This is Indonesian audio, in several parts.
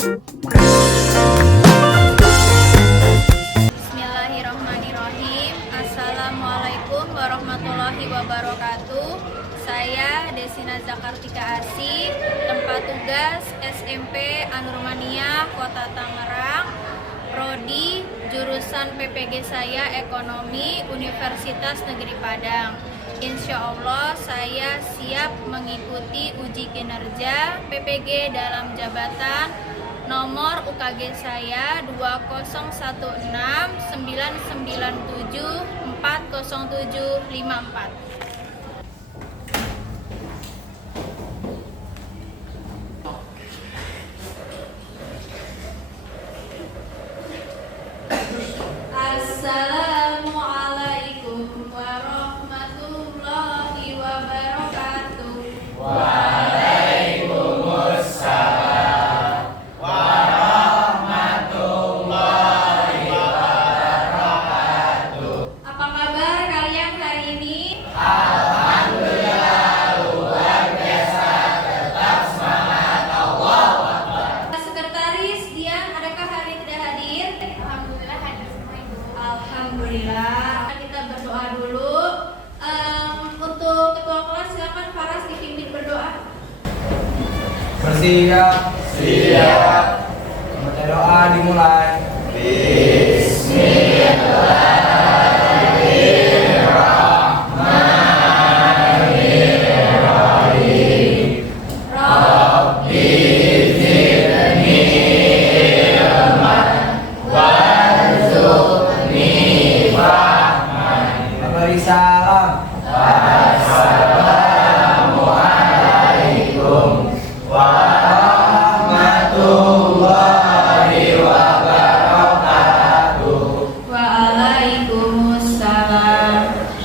Bismillahirrahmanirrahim. Assalamualaikum warahmatullahi wabarakatuh. Saya Desina Zakartika Asih, tempat tugas SMP Anurmania Kota Tangerang, Prodi jurusan PPG saya Ekonomi Universitas Negeri Padang. Insya Allah saya siap mengikuti uji kinerja PPG dalam jabatan. Nomor UKG saya 20169974074. Assalamualaikum warahmatullahi wabarakatuh. Waalaikumsalam warahmatullahi wabarakatuh. Apa kabar kalian hari ini? Alhamdulillah luar biasa, tetap semangat, Allahu Akbar. Sekretaris Dian, adakah hari ini tidak hadir? Alhamdulillah hadir semua Ibu. Alhamdulillah. Kita berdoa dulu. Untuk ketua kelas silakan Faras dipimpin berdoa. Bersiap. Siap. Baca doa dimulai. Bismillahirrahmanirrahim. Rabbi zidni ilman warzuqni fahman. Beri salam. Assalamualaikum warahmatullahi wabarakatuh. Waalaikumsalam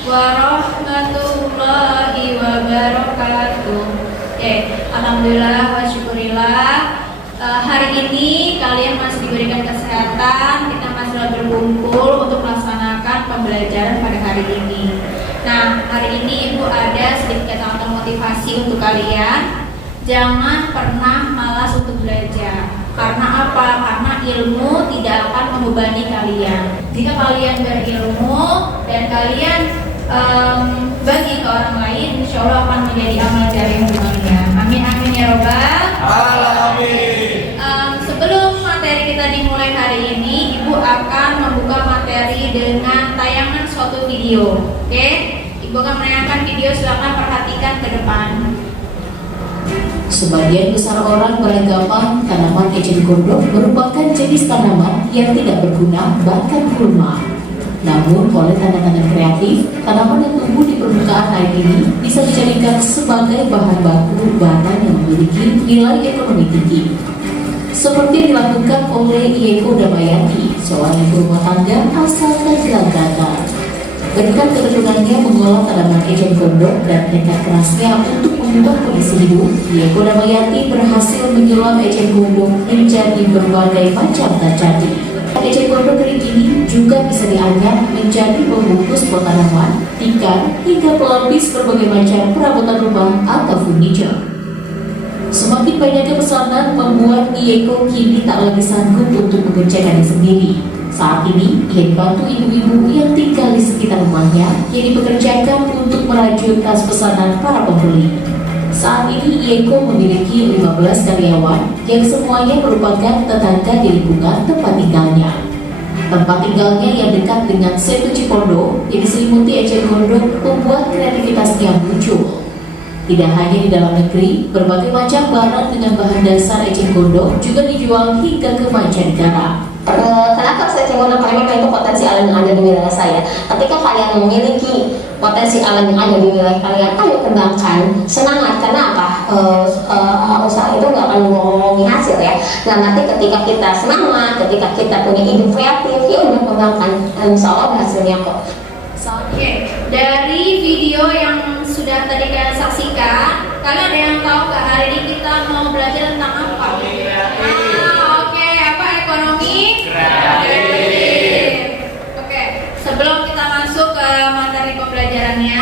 warahmatullahi wabarakatuh. Oke, alhamdulillah wa syukurillah. Hari ini kalian masih diberikan kesehatan. Kita masih berkumpul untuk melaksanakan pembelajaran pada hari ini. Nah, hari ini Ibu ada sedikit kata-kata motivasi untuk kalian. Jangan pernah malas untuk belajar. Karena apa? Karena ilmu tidak akan membebani kalian. Jika kalian berilmu dan kalian bagi ke orang lain, insya Allah akan menjadi amal jariah untuk kalian. Amin amin ya robbal Alamin. Sebelum materi kita dimulai hari ini, Ibu akan membuka materi dengan tayangan suatu video. Oke? Ibu akan menayangkan video, silakan perhatikan ke depan. Sebagian besar orang beranggapan tanaman eceng gondok merupakan jenis tanaman yang tidak berguna bahkan kulma. Namun oleh tangan-tangan kreatif, tanaman yang tumbuh di permukaan air ini bisa dijadikan sebagai bahan baku barang yang memiliki nilai ekonomi tinggi. Seperti yang dilakukan oleh Ieko Damayanti, seorang ibu rumah tangga asal Tangerang Selatan. Berkat ketekunannya mengolah tanaman eceng gondok dan tekad kerasnya untuk mengubah kondisi hidup, Ieko Damayanti berhasil menyelam eceng gondok menjadi berbagai macam terjadi. Eceng gondok kering ini juga bisa dianggap menjadi pembungkus pot tanaman, tikar, hingga pelapis berbagai macam perabotan rumah atau furniture. Semakin banyaknya pesanan membuat Ieko kini tak lagi sanggup untuk mengerjakannya sendiri. Saat ini, ia dibantu ibu-ibu yang tinggal di sekitar rumahnya yang dipekerjakan untuk merajut tas pesanan para pembeli. Saat ini, Ieko memiliki 15 karyawan yang semuanya merupakan tetangga di lingkungan tempat tinggalnya. Tempat tinggalnya yang dekat dengan Setu Cipondo yang diselimuti eceng gondok membuat kreativitasnya muncul. Tidak hanya di dalam negeri, berbagai macam barang dengan bahan dasar eceng gondok juga dijual hingga ke mancanegara. Kenapa saya eceng gondok? Karena memang itu potensi alam yang ada di wilayah saya. Ketika kalian memiliki potensi alam yang ada di wilayah kalian, ayo kembangkan, semangat. Karena apa? Usaha itu nggak akan ngomongin hasil ya. Nah nanti ketika kita semangat, ketika kita punya ide kreatif, ya udah kembangkan. Insya Allah hasilnya kok. Oke, dari video yang sudah tadi kalian saksikan, kalian ada yang tahu nggak hari ini kita mau belajar tentang apa? Oke, apa ekonomi? Kreatif. Oke, sebelum kita masuk ke materi pembelajarannya,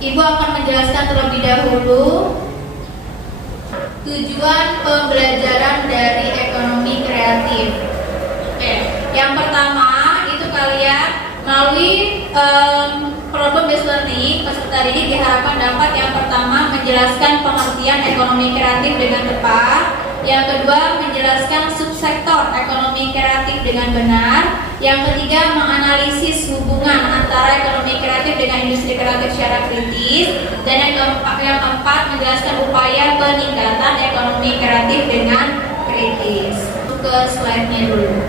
Ibu akan menjelaskan terlebih dahulu tujuan pembelajaran dari Melalui problem based learning, peserta didik diharapkan dapat yang pertama menjelaskan pengertian ekonomi kreatif dengan tepat, yang kedua menjelaskan subsektor ekonomi kreatif dengan benar, yang ketiga menganalisis hubungan antara ekonomi kreatif dengan industri kreatif secara kritis, dan yang keempat menjelaskan upaya peningkatan ekonomi kreatif dengan kritis. Ke slide-nya dulu.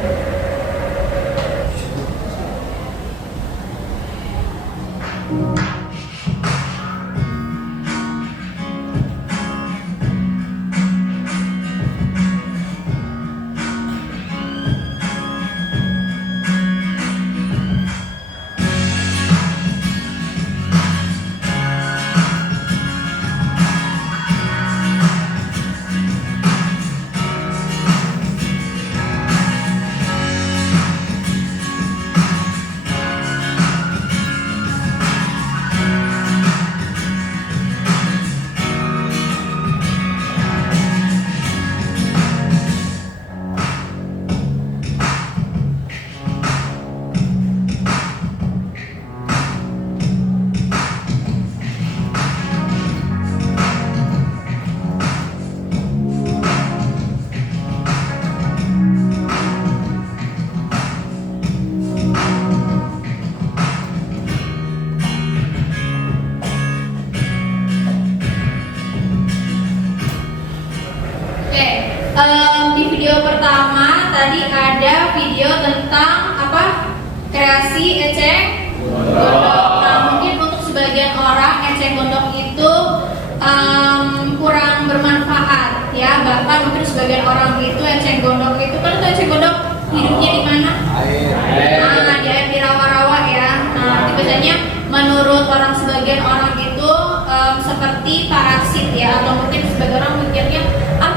Di video pertama tadi ada video tentang apa? Kreasi eceng gondok. Nah, mungkin untuk sebagian orang eceng gondok itu kurang bermanfaat ya. Bahkan mungkin sebagian orang itu eceng gondok itu kan tuh eceng gondok hidupnya di mana? Nah, di air, di rawa-rawa ya. Nah, biasanya menurut sebagian orang itu seperti parasit ya, atau mungkin sebagian orang mikirnya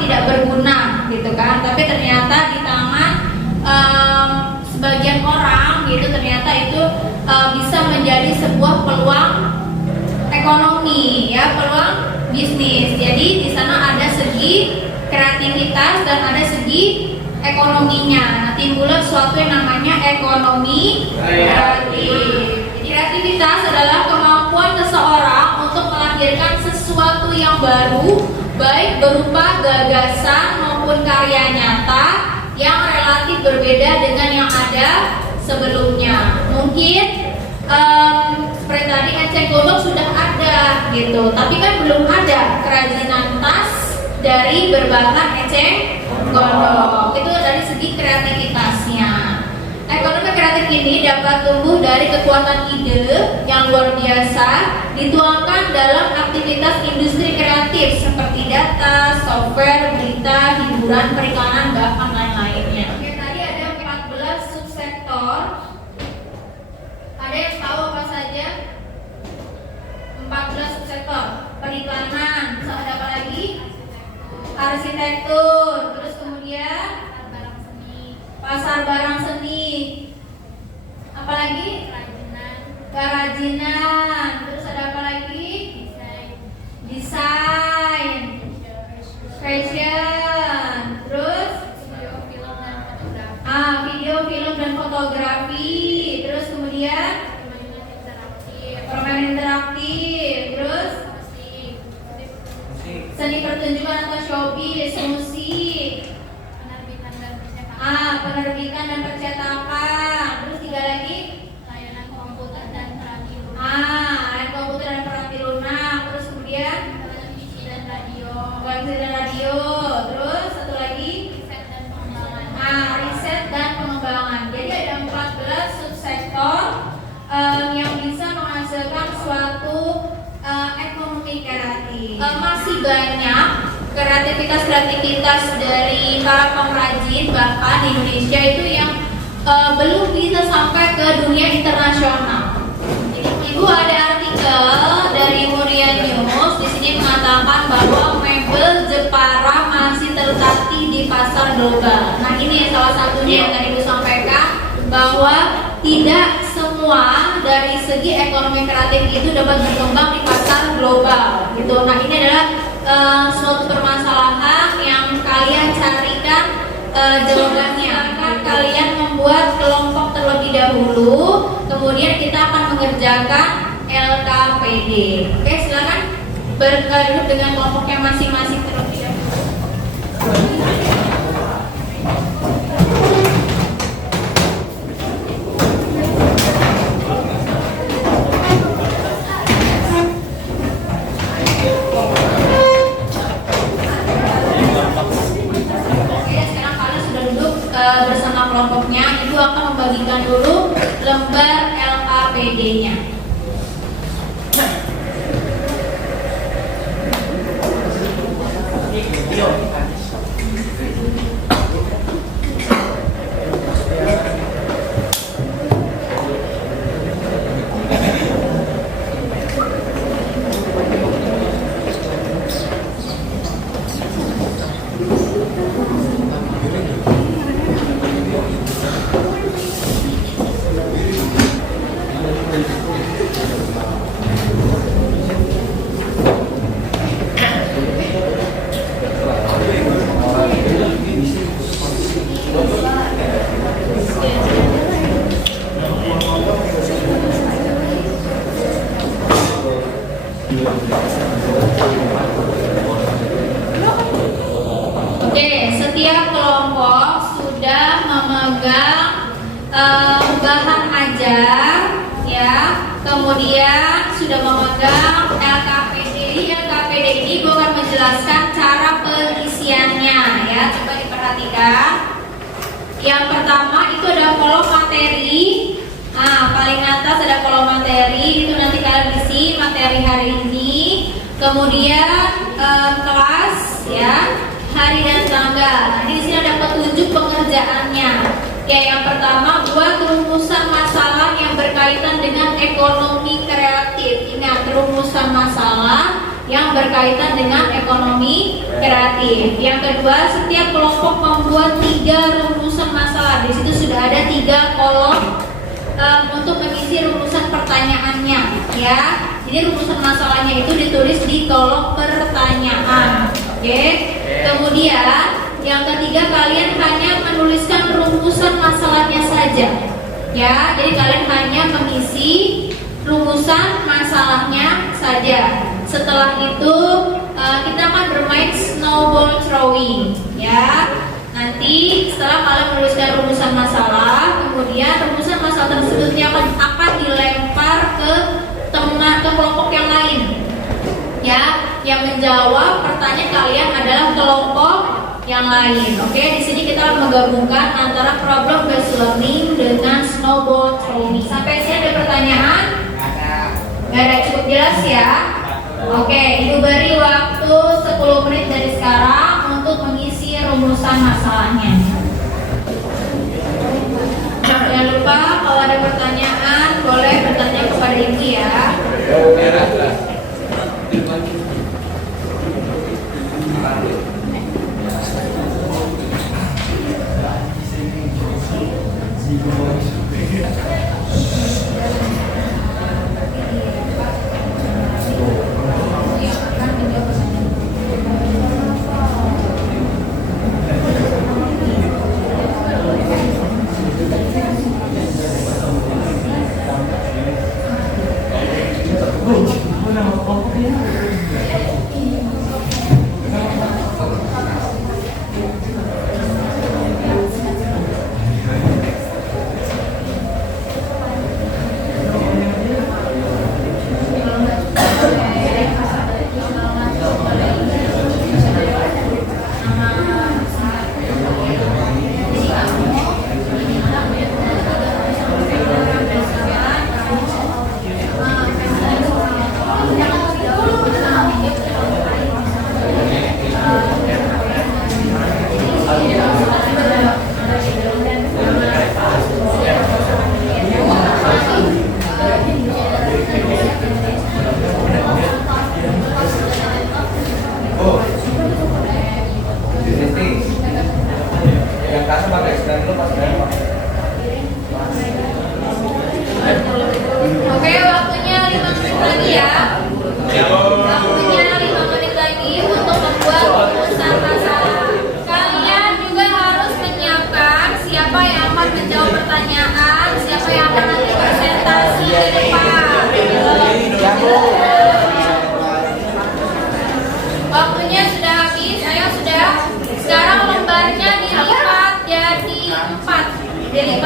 tidak berguna gitu kan. Tapi ternyata di tangan sebagian orang gitu ternyata itu bisa menjadi sebuah peluang ekonomi ya, peluang bisnis. Jadi di sana ada segi kreativitas dan ada segi ekonominya. Nah, timbullah suatu yang namanya ekonomi kreatif. Kreativitas adalah kemampuan seseorang untuk melahirkan sesuatu yang baru, baik berupa gagasan maupun karya nyata yang relatif berbeda dengan yang ada sebelumnya. Mungkin seperti tadi eceng gondok sudah ada gitu, tapi kan belum ada kerajinan tas dari berbahan eceng gondok. Itu dari segi kreativitasnya. Ekonomi kreatif ini dapat tumbuh dari kekuatan ide yang luar biasa dituangkan dalam aktivitas industri kreatif seperti data, software, berita, hiburan, perikanan, bahkan lain-lainnya. Oke, tadi ada 14 subsektor. Ada yang tahu apa saja? 14 subsektor. Periklanan, terus ada apa lagi? Arsitektur, terus kemudian pasar barang seni, apalagi kerajinan, terus ada apa lagi? Desain, fashion, terus video, film dan fotografi, terus kemudian permainan interaktif, terus seni pertunjukan atau showbiz, musik, penerbitan dan percetakan, terus 3 lagi layanan komputer dan perangkat lunak, terus kemudian televisi dan radio, terus satu lagi riset dan pengembangan. Jadi ada 14 subsektor yang bisa menghasilkan suatu ekonomi kreatif. Masih banyak kreativitas dari para pengrajin bahkan di Indonesia itu yang belum bisa sampai ke dunia internasional. Ibu ada artikel dari Muria News di sini mengatakan bahwa mebel Jepara masih tertati di pasar global. Nah, ini salah satunya yang tadi Ibu sampaikan bahwa tidak semua dari segi ekonomi kreatif itu dapat berkembang di pasar global gitu. Nah, ini adalah suatu permasalahan yang kalian carikan jawabannya. Kalian membuat kelompok terlebih dahulu, kemudian Kemudian kita akan mengerjakan LKPD. Oke, silakan bergabung dengan kelompoknya masing-masing terlebih dahulu. Bersama kelompoknya, Ibu akan membagikan dulu lembar LKPD-nya. Oke, setiap kelompok sudah memegang bahan ajar, ya. Kemudian sudah memegang LKPD. LKPD ini bukan menjelaskan cara pengisiannya, ya. Coba diperhatikan. Yang pertama itu ada kolom materi. Nah, paling atas ada kolom materi, itu nanti kalian isi materi hari ini. Kemudian kelas, ya, hari dan tanggal. Nah, di sini ada petunjuk pengerjaannya. Ya, yang pertama buat rumusan masalah yang berkaitan dengan ekonomi kreatif. Ingat, rumusan masalah yang berkaitan dengan ekonomi kreatif. Yang kedua, setiap kelompok membuat 3 rumusan masalah. Di situ sudah ada 3 kolom untuk mengisi rumusan pertanyaannya, ya. Jadi rumusan masalahnya itu ditulis di kolom pertanyaan. Oke. Kemudian yang ketiga, kalian hanya menuliskan rumusan masalahnya saja, ya. Jadi kalian hanya mengisi rumusan masalahnya saja. Setelah itu kita akan bermain snowball throwing, ya. Nanti setelah kalian menuliskan rumusan masalah, kemudian rumusan masalah tersebutnya akan dilempar ke kelompok yang lain, ya. Yang menjawab pertanyaan kalian adalah kelompok yang lain. Oke, di sini kita menggabungkan antara problem based learning dengan snowball throwing. Sampai sini ada pertanyaan? Gak ada, cukup jelas ya. Oke, Ibu beri waktu 10 menit dari sekarang untuk mengisi rumusan masalahnya. Jangan lupa kalau ada pertanyaan boleh bertanya kepada Ibu ya. Oke, waktunya 5 menit lagi ya. Waktunya 5 menit lagi untuk membuat rumusan masalah. Kalian juga harus menyiapkan siapa yang akan menjawab pertanyaan, siapa yang akan nanti presentasi.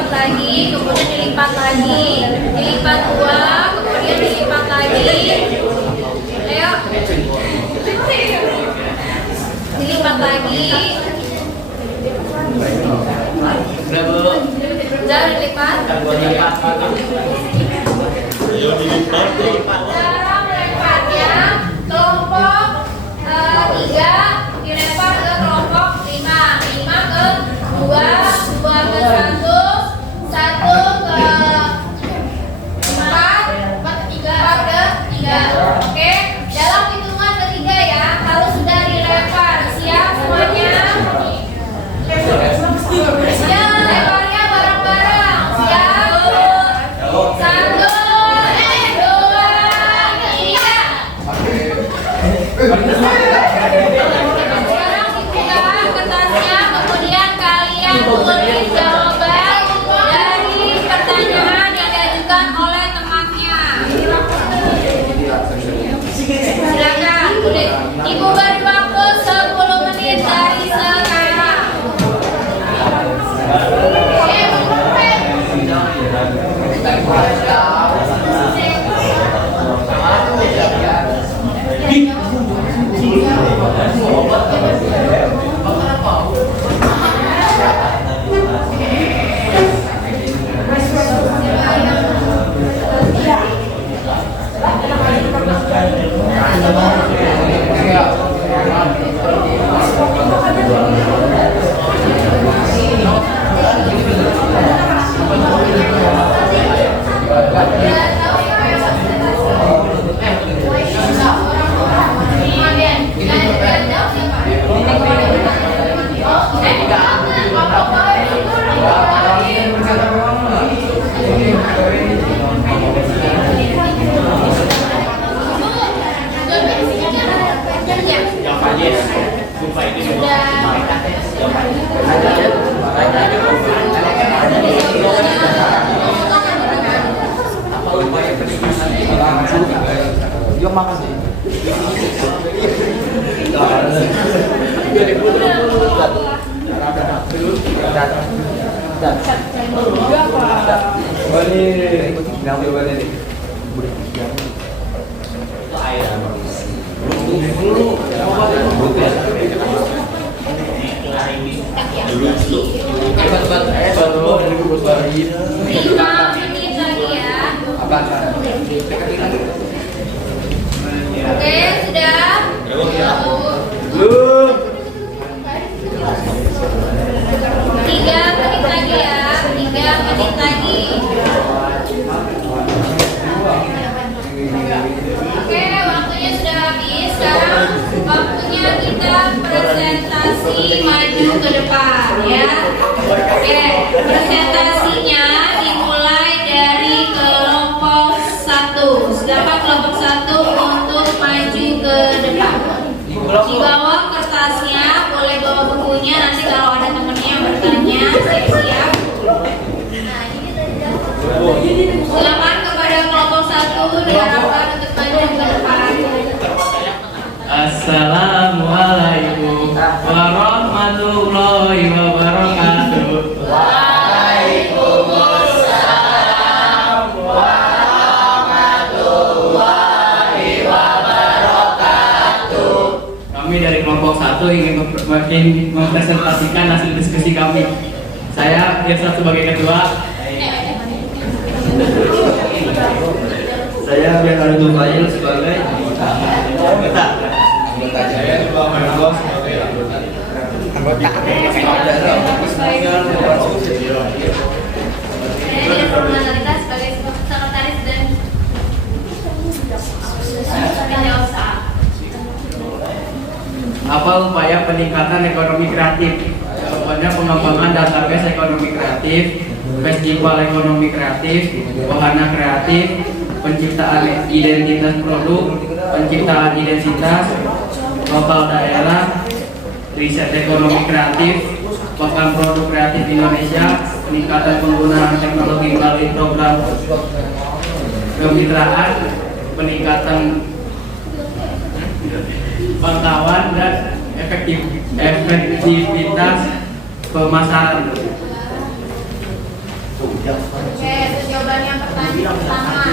lagi, kemudian dilipat lagi, dilipat dua, kemudian dilipat lagi. Ayo, dilipat lagi. Udah dilipat. Cara melempatnya kelompok 3 dilempar ke kelompok 5, 5 ke 2, 2 ke 1, 1 ke 4, 4 ke 3. Oke, dalam hitungan ketiga ya, harus sudah dilempar. Siap semuanya? Ya, lemparnya bareng-bareng. Siap? 1, 2, 3. Sekarang dibuka kertasnya, kemudian kalian tulis jawaban dari pertanyaan yang diajukan oleh temannya. Silakan tulis. Ibu beri waktu 10 menit dari sekarang. Oke, sudah? Belum. 3 menit lagi ya, 3 menit lagi. Oke, waktunya sudah habis. Sekarang waktunya kita presentasi maju ke depan ya. Oke, presentasinya dimulai dari kelompok 1. Silakan kelompok 1 untuk maju ke depan. Dibawa kertasnya, boleh bawa bukunya. Nanti kalau ada temennya yang bertanya, siap-siap. Silakan kepada kelompok 1 diharapkan untuk maju ke depan. Assalamualaikum warahmatullahi wabarakatuh. Waalaikumsalam warahmatullahi wabarakatuh. Kami dari kelompok 1 ingin mempresentasikan hasil diskusi kami. Saya Irsa sebagai ketua. Saya Biar Tufail sebagai anggota. Saya juga Mengo sebagai anggota. Saya dari formalitas sebagai sekretaris dan penjawab. Apa upaya peningkatan ekonomi kreatif? Contohnya pengembangan database ekonomi kreatif, festival ekonomi kreatif, wahana kreatif, penciptaan identitas produk, penciptaan identitas lokal daerah, riset ekonomi kreatif, pekan produk kreatif Indonesia, peningkatan penggunaan teknologi melalui program kemitraan, peningkatan pengetahuan dan efektivitas pemasaran. Oke, itu jawabannya pertanyaan pertama.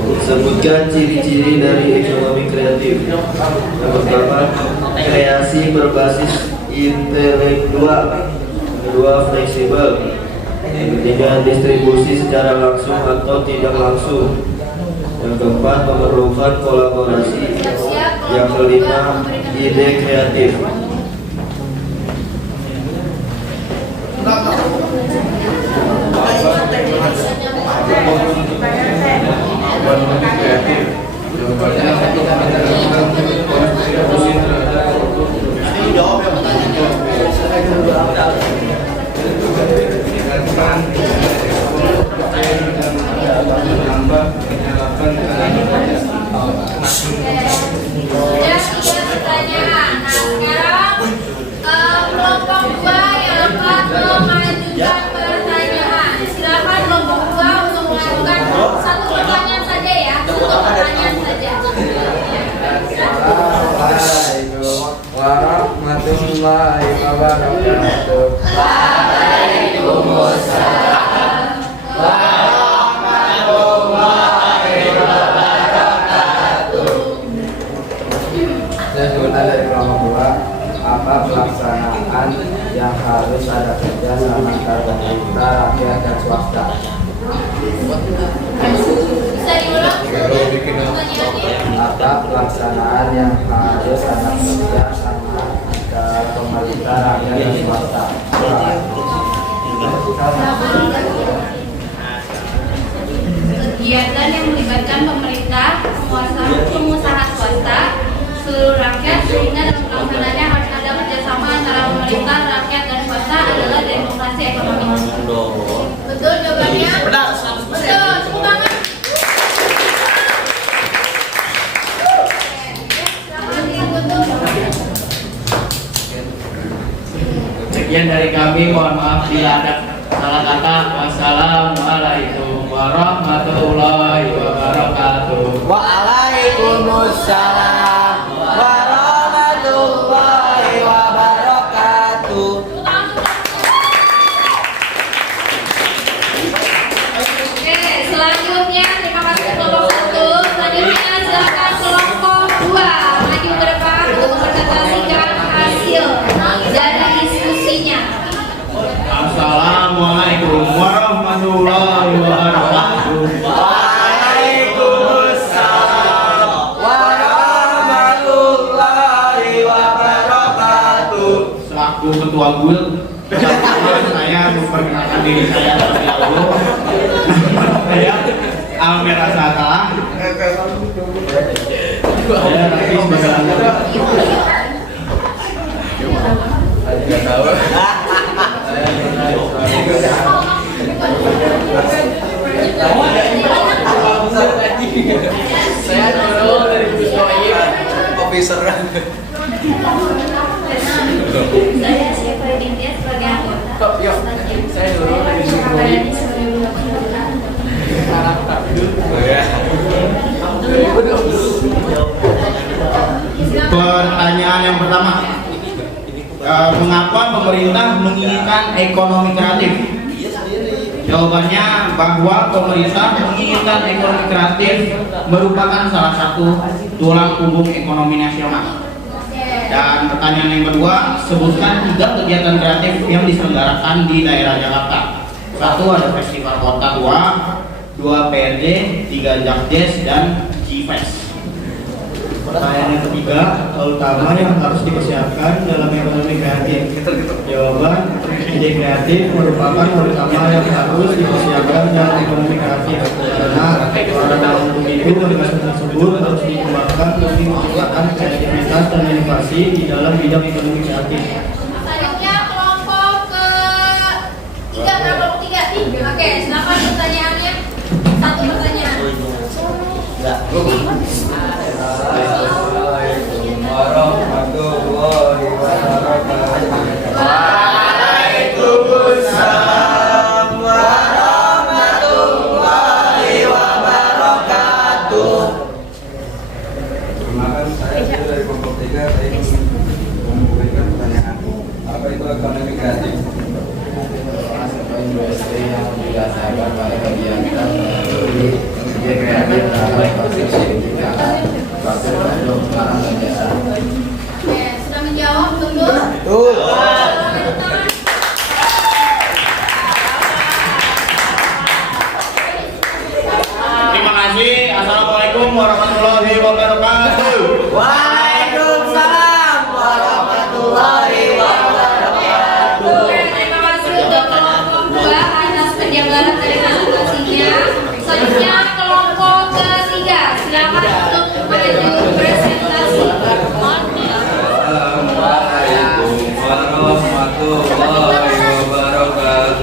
Kedua, Sebutkan ciri-ciri dari ekonomi kreatif. Yang pertama, kreasi berbasis intelektual. Kedua, fleksibel. Yang ketiga, distribusi secara langsung atau tidak langsung. Yang keempat, memerlukan kolaborasi. Yang kelima, ide kreatif. Ekonomi kreatif. Jawabannya kontribusi terhadap menambah menyalakan ada 3 pertanyaan. Nah, sekarang kelompok 2 yang akan mengajukan pertanyaan. Silakan kelompok 2 untuk melakukan 1 pertanyaan saja ya. 1 pertanyaan saja. Assalamualaikum warahmatullahi wabarakatuh. Saya sebenarnya dari kelompok 2, apa pelaksanaan yang harus ada kerja sama antara pemerintah, rakyat, dan swasta? Bisa diulang pertanyaannya? Apa pelaksanaan yang harus ada kerja sama antara pemerintah, rakyat, dan swasta? Kegiatan yang melibatkan pemerintah, pengusaha swasta, seluruh rakyat, sehingga dalam pelaksanaannya harus ada kerjasama antara pemerintah, rakyat, dan swasta adalah demokrasi ekonomi. Betul jawabannya? Betul. Tepuk tangan. Sekian dari kami, mohon maaf bila ada salah kata. Wassalamualaikum warahmatullahi wabarakatuh. Waalaikumsalam warahmatullahi wabarakatuh. Oke, selanjutnya terima kasih kelompok 1. Selanjutnya silakan kelompok 2 maju ke depan untuk mempresentasikan hasil dari diskusinya. Assalamualaikum warahmatullahi wabarakatuh. Waalaikumsalam warahmatullahi wabarakatuh. Selaku ketua GUIL, saya memperkenalkan diri saya terlebih dahulu. Saya Almer Asatala. Saya nanti sebagai anggota. Saya dulu dari Bismillah officer. Saya siapa Dinda sebagai anggota. Saya dulu dari Bismillah. Pertanyaan yang pertama, mengapa pemerintah menginginkan ekonomi kreatif? Jawabannya bahwa pemerintah menginginkan ekonomi kreatif merupakan salah satu tulang punggung ekonomi nasional. Dan pertanyaan yang kedua, sebutkan 3 kegiatan kreatif yang diselenggarakan di daerah Jakarta. 1 ada Festival Kota 2 PRJ, 3 Jakdes, dan G-Fest. Pertanyaan yang ketiga, hal utama yang harus dipersiapkan dalam ekonomi kreatif. Jawaban, ide kreatif merupakan hal utama yang harus dipersiapkan dalam ekonomi kreatif. Karena pada dalam untuk itu, organisasi tersebut harus dikembangkan untuk mengembangkan kreativitas dan inovasi di dalam bidang ekonomi kreatif. Selanjutnya kelompok ke-3, kelompok 3. Oke, silakan pertanyaannya. 1 pertanyaan. Assalamualaikum warahmatullahi wabarakatuh. Waalaikumsalam warahmatullahi wabarakatuh. Terima kasih, saya dari kelompok 3. Saya ingin memberikan pertanyaan.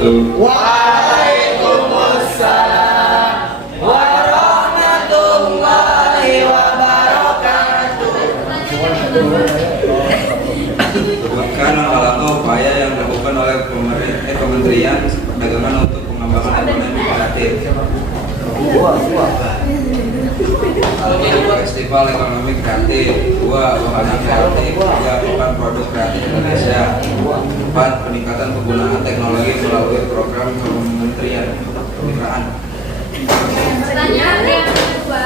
wabarakatuh. Waalaikumsalam warahmatullahi wabarakatuh. Sebutkan langkah upaya yang dilakukan oleh Kementerian Perdagangan untuk pengembangan ekonomi kreatif. Festival Ekonomi Kreatif. 2. Wahana kreatif. 3. Pekan Produk Kreatif Indonesia. 4. Peningkatan penggunaan teknologi melalui program Kementerian Kemitraan. Pertanyaan yang kedua.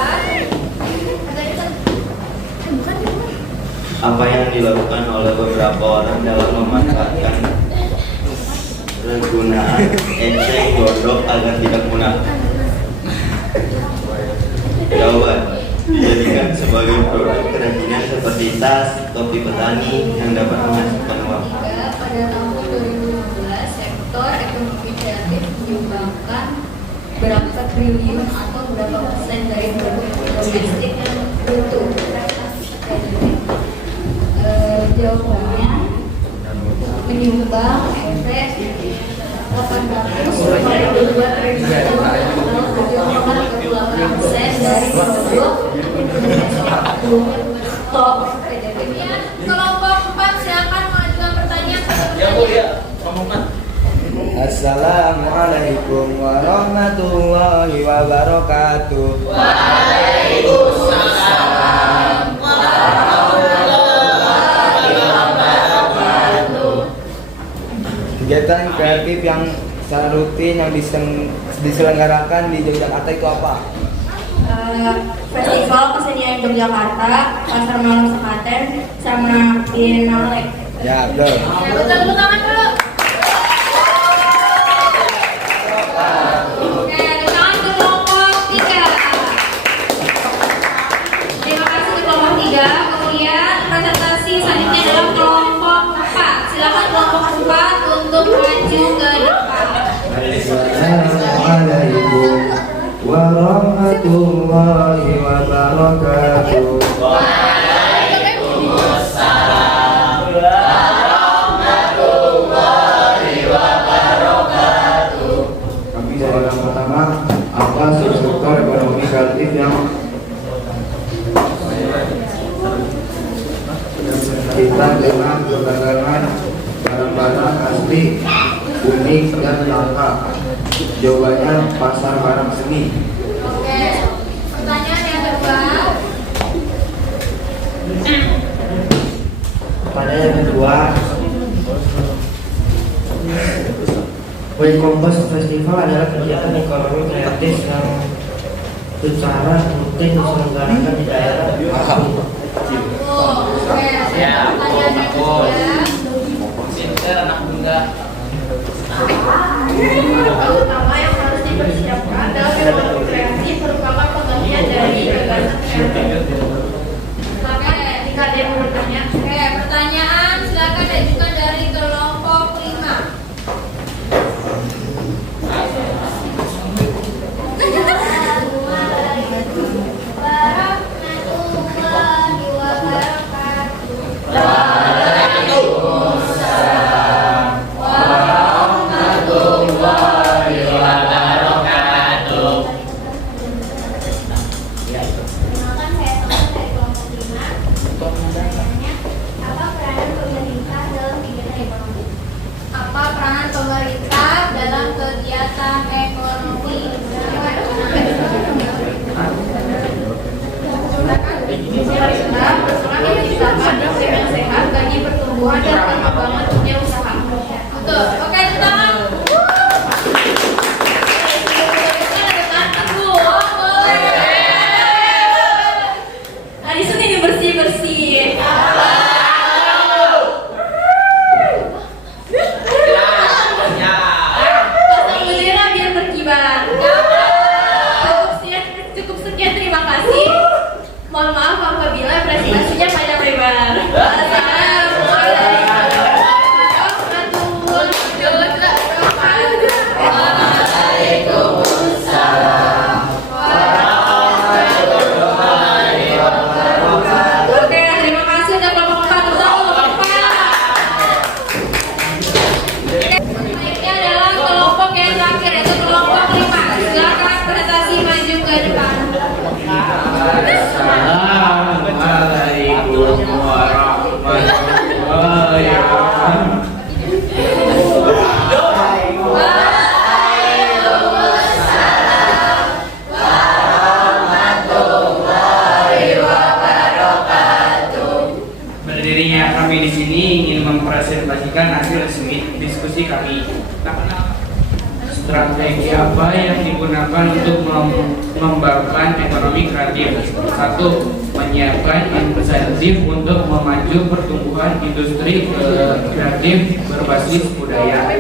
Apa yang dilakukan oleh beberapa orang dalam memanfaatkan penggunaan eceng gondok agar tidak punah? Jawaban: dijadikan sebagai produk kerajinan seperti tas, topi petani yang dapat menghasilkan uang. Pada tahun 2012, sektor ekonomi kreatif menyumbangkan berapa triliun atau berapa persen dari produk domestik yang bruto? Jawabannya menyumbang efek 842 triliun atau 7,28% dari produk kelompok 4 silakan mengajukan pertanyaan. Assalamualaikum warahmatullahi wabarakatuh. Kegiatan kreatif yang secara rutin yang diselenggarakan di Yogyakarta itu apa? Festival Kesenian Yogyakarta, Pasar Malam Sekaten, sama Biennale. Ya, betul. Ya, betul tangan dulu. Oke, tangan ke kelompok 3. Terima kasih ke kelompok 3. Kemudian presentasi selanjutnya adalah kelompok 4. Silakan kelompok 4 untuk maju ke depan. Assalamualaikum warahmatullahi wabarakatuh. Kami dari yang pertama, apa sektor ekonomi kreatif yang kita dengan perdagangan barang-barang asli, unik dan langka? Jawabannya pasar barang seni. Oke, pertanyaan yang kedua. Pada yang kedua, Kompas Festival adalah kegiatan ekonomi kreatif yang secara rutin diselenggarakan di daerah. Oke, pertanyaan yang ketiga. Sinter anak bunda. Hal utama yang harus dipersiapkan dalam ekonomi kreatif merupakan penggantian dari gagasan kreatif. Oke, jika ada yang mau bertanya. Oke, pertanyaan silakan diajukan dari kelompok 5. Apa peranan pemerintah dalam kegiatan ekonomi? Pemerintah berperan menciptakan iklim yang sehat bagi pertumbuhan dan pengembangan dunia usaha. Betul. Oke, tangan. Hari Senin ini bersih-bersih. Pasang bendera biar berkibar. Cukup sekian, terima kasih. Mohon maaf apabila presentasinya panjang lebar. Assalamualaikum warahmatullahi wabarakatuh. diskusi kami. Strategi apa yang digunakan untuk mengembangkan ekonomi kreatif? 1. Menyiapkan insentif untuk memacu pertumbuhan industri kreatif berbasis budaya.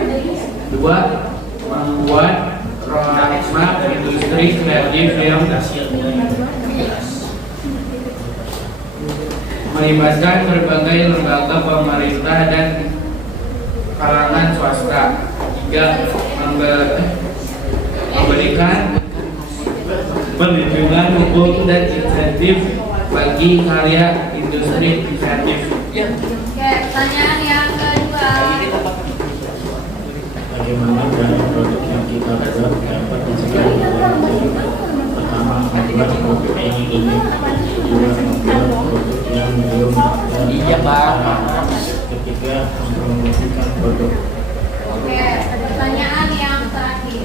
2. Membuat roadmap industri kreatif yang melibatkan berbagai lembaga pemerintah dan kalangan swasta. 3. Memberikan perlindungan hukum dan insentif bagi karya industri kreatif. Oke, pertanyaan yang kedua. Bagaimana dari produk yang kita buat dapat dicegah pertama membuat produk yang unik, kedua membuat produk yang belum ada, ketiga mempromosikan produk. Oke, pertanyaan yang terakhir.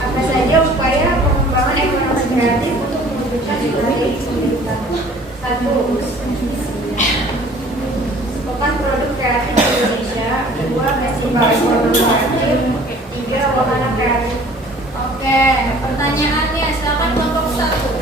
Apa saja upaya pengembangan ekonomi kreatif untuk mewujudkan ekonomi pendidikan? 1. Pekan produk kreatif Indonesia. 2. Festival ekonomi kreatif. 3. Wahana kreatif. Oke, pertanyaannya silakan kelompok 1.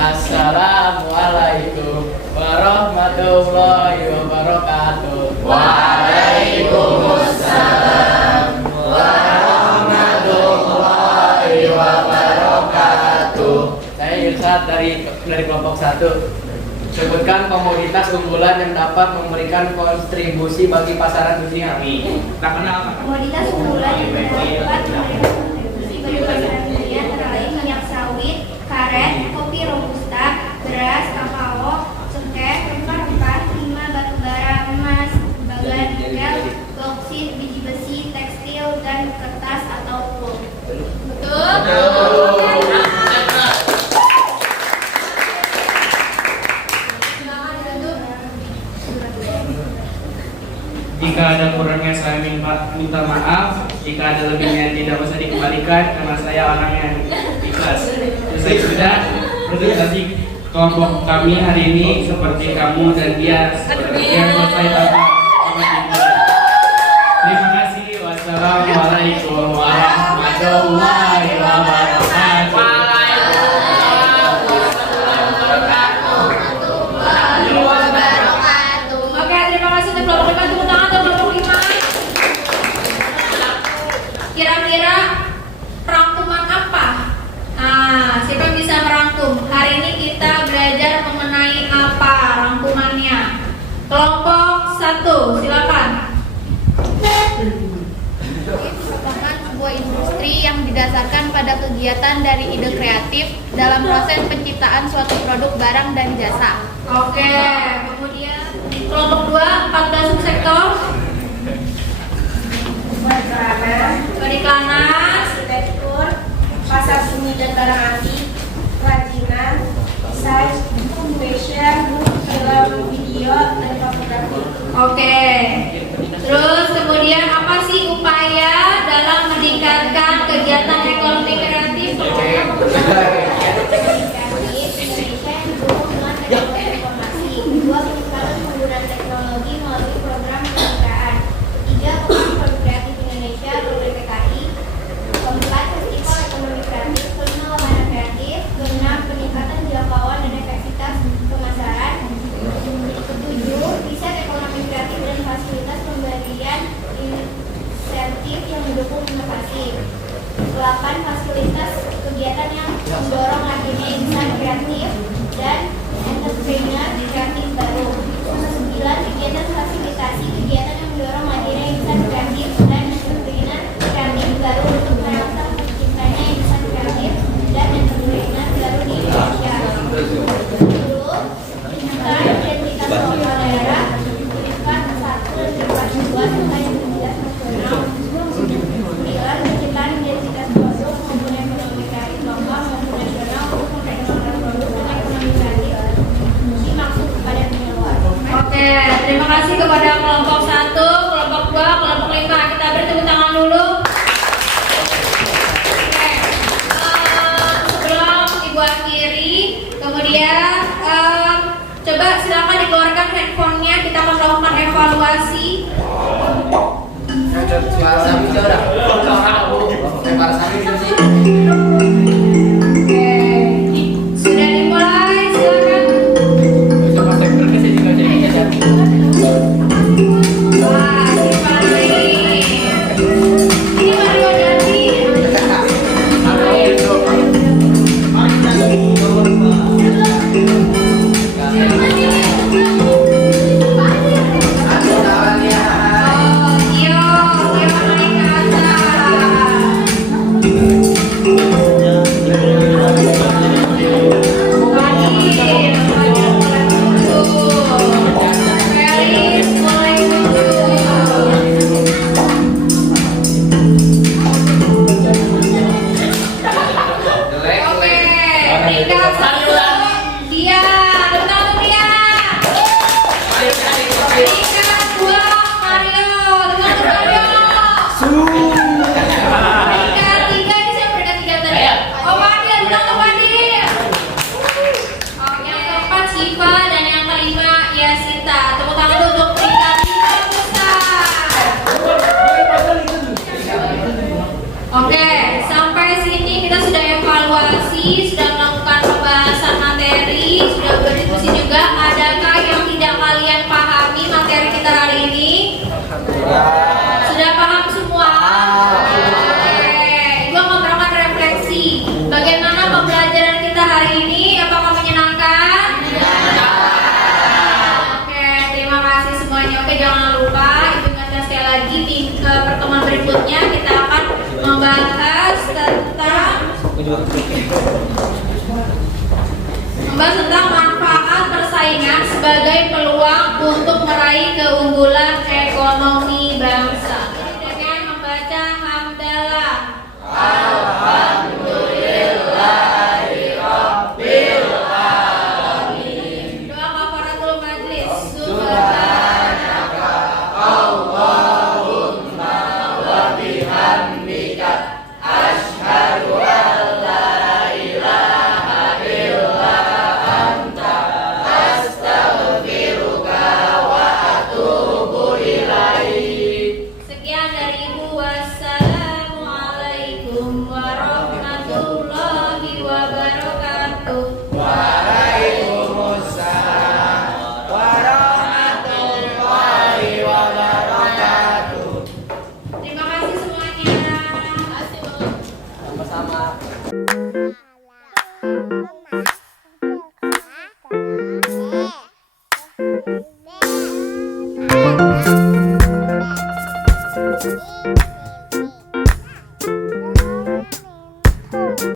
Assalamualaikum warahmatullahi wabarakatuh. Waalaikumsalam warahmatullahi wabarakatuh. Saya Irsad dari kelompok 1. Sebutkan komoditas unggulan yang dapat memberikan kontribusi bagi pasaran dunia. Komoditas unggulan yang dapat memberikan kontribusi bagi pasaran dunia antara lain minyak sawit, karet, kopi robusta, beras, kakao, cengkeh, rempah-rempah, timah, batu bara, emas, tembaga, nikel, boksit, biji besi, tekstil, dan kertas atau wool. Betul? Jika ada kurangnya saya minta maaf. Jika ada lebihnya tidak usah dikembalikan karena saya orang yang ikhlas. Selesai sudah presentasi kelompok kami hari ini seperti kamu dan dia selesai tanpa terima kasih. Wassalamualaikum warahmatullahi wabarakatuh. Oke, terima kasih untuk kelompok 5. Tepuk tangan untuk kelompok 5. Kira-kira rangkuman apa? Nah, siapa yang bisa merangkum? Hari ini kita belajar mengenai apa rangkumannya? Kelompok 1, silakan. Merupakan sebuah industri yang didasarkan pada kegiatan dari ide kreatif dalam proses penciptaan suatu produk, barang, dan jasa. Oke, kemudian kelompok 2, 14 subsektor. Periklanan, arsitektur, pasar seni dan barang antik, kerajinan, desain, fashion, film, video, dan fotografi. Oke. Terus kemudian apa sih upaya dalam meningkatkan kegiatan ekonomi kreatif? Penggunaan teknologi melalui program kemitraan. 3. Pekan Produk Kreatif Indonesia atau PPKI. 4. Festival Ekonomi Kreatif. 5. Wahana kreatif. 6. Peningkatan jangkauan dan efektivitas pemasaran. 7. Riset ekonomi kreatif dan fasilitas pemberian insentif yang mendukung inovasi. 8. Fasilitas kegiatan yang mendorong lahirnya insan kreatif dan entrepreneur kreatif baru. 9. Kegiatan fasilitasi kegiatan yang mendorong lahirnya insan kreatif dan entrepreneur kreatif baru untuk merangsang terciptanya insan kreatif dan entrepreneur baru di Indonesia. 10. Meningkatkan identitas lokal daerah, peringkat 1 dan peringkat 2 serta identitas nasional. 9. Penciptaan identitas produk maupun ekonomi kreatif lokal maupun nasional untuk memperkenalkan produk dan ekonomi kreatif dimaksud kepada dunia luar. Oke, terima kasih kepada kelompok 1, kelompok 2, kelompok 5. Kita beri tepuk tangan dulu. Oke, sebelum Ibu akhiri, kemudian coba silakan dikeluarkan handphonenya, kita melakukan evaluasi. Sudah dimulai, silakan. Wah, ini Mario Dandi. Oke, sampai sini kita sudah evaluasi, sudah melakukan pembahasan materi, sudah berdiskusi juga. Adakah yang tidak kalian pahami materi kita hari ini? Sudah paham semua? Oke, itu melakukan refleksi. Bagaimana pembelajaran kita hari ini? Apakah menyenangkan? Oke, terima kasih semuanya. Oke, jangan lupa ingatkan sekali lagi di pertemuan berikutnya kita akan membahas tentang manfaat persaingan sebagai peluang untuk meraih keuntungan.